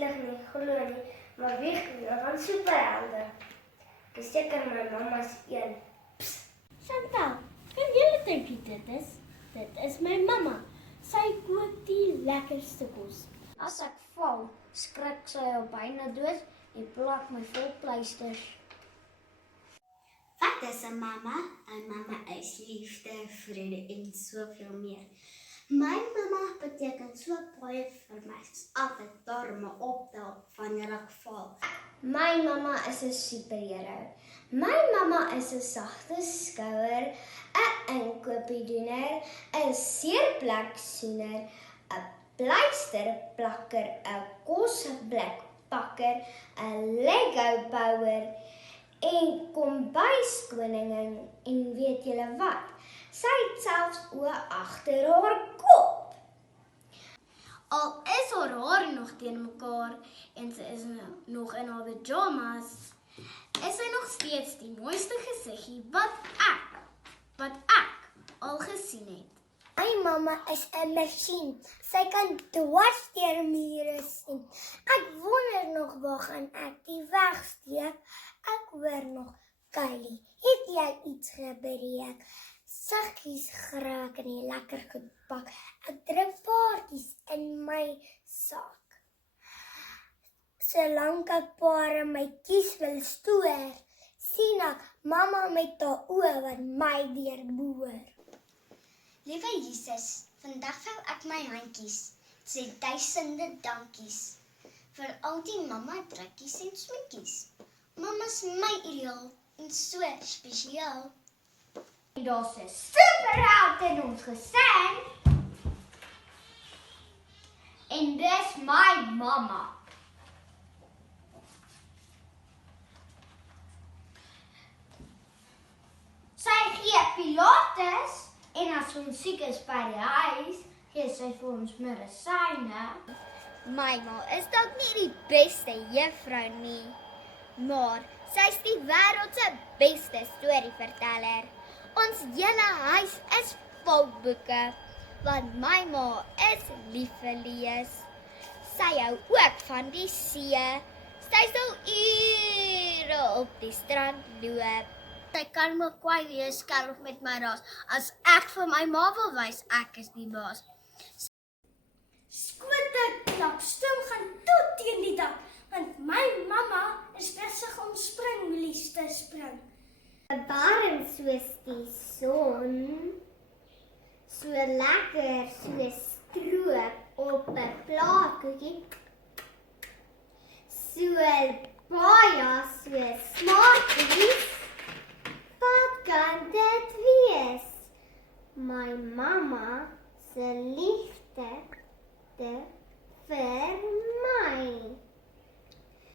lig nie, glo nie, maar wie glo van superhelde? Dis seker my mamma's een. Chantal, kan julle dink wie dit is? Dit is my mamma. Sy kook die lekkerste kos. As ek val, skrik sy al byna dood en plak my vol pleisters. Wat is 'n mamma? 'n Mamma is liefde, vrede en soveel meer. My mamma beteken so baie vir my. Sy is altyd daar om my op te help wanneer ek val. My mamma is 'n superheld. My mamma is 'n sagte skouer, 'n inkoopiedoener, 'n seerpleksoener, 'n pleisterplakker, 'n kosblikpakker, 'n Lego bouer en kombuiskoningin en weet julle wat? Sy het selfs oë agter haar kop. Al is haar hare nog teen mekaar en sy is nog in haar pyjamas, is sy nog steeds die mooiste gesiggie wat ek al gesien het. My mamma is 'n masjien. Sy kan dwars deur mure sien. Ek wonder nog waar gaan ek die weg steek. Ek hoor nog, Kylie, het jy iets gebreek? Saggies geraak en die lekker goed pak. Ek druk paartjies in my sak. Solank ek paar my kies wil stoor, sien ek mamma met haar oë wat my deurboor. Liewe Jesus, vandag vou ek my handjies, sê duisende dankies vir al die mamma drukkies en smoetjies. Mamma's my ideaal en so spesiaal. En daar's 'n superheld in ons gesin. En dis my mamma. Sy gee pilates en as ons siek is by die huis, gee sy vir ons medisyne. My ma is dalk nie die beste juffrou nie, maar sy's die wêreld se beste storieverteller. Ons hele huis is vol boeke, want my ma is lief vir lees. Sy hou ook van die see. Sy sal ure op die strand loop. Sy kan me kwaai wees, skelf met my raas, as ek vir my ma wil wys, ek is die baas. Skote klap stil gaan tot teen die dak, want my mamma is besig om springmelies te spring. Warm soos die son, so lekker soos stroop op 'n plaatjie, so baie soos smaaklies. Wat kan dit wees? My mamma se liefde vir my.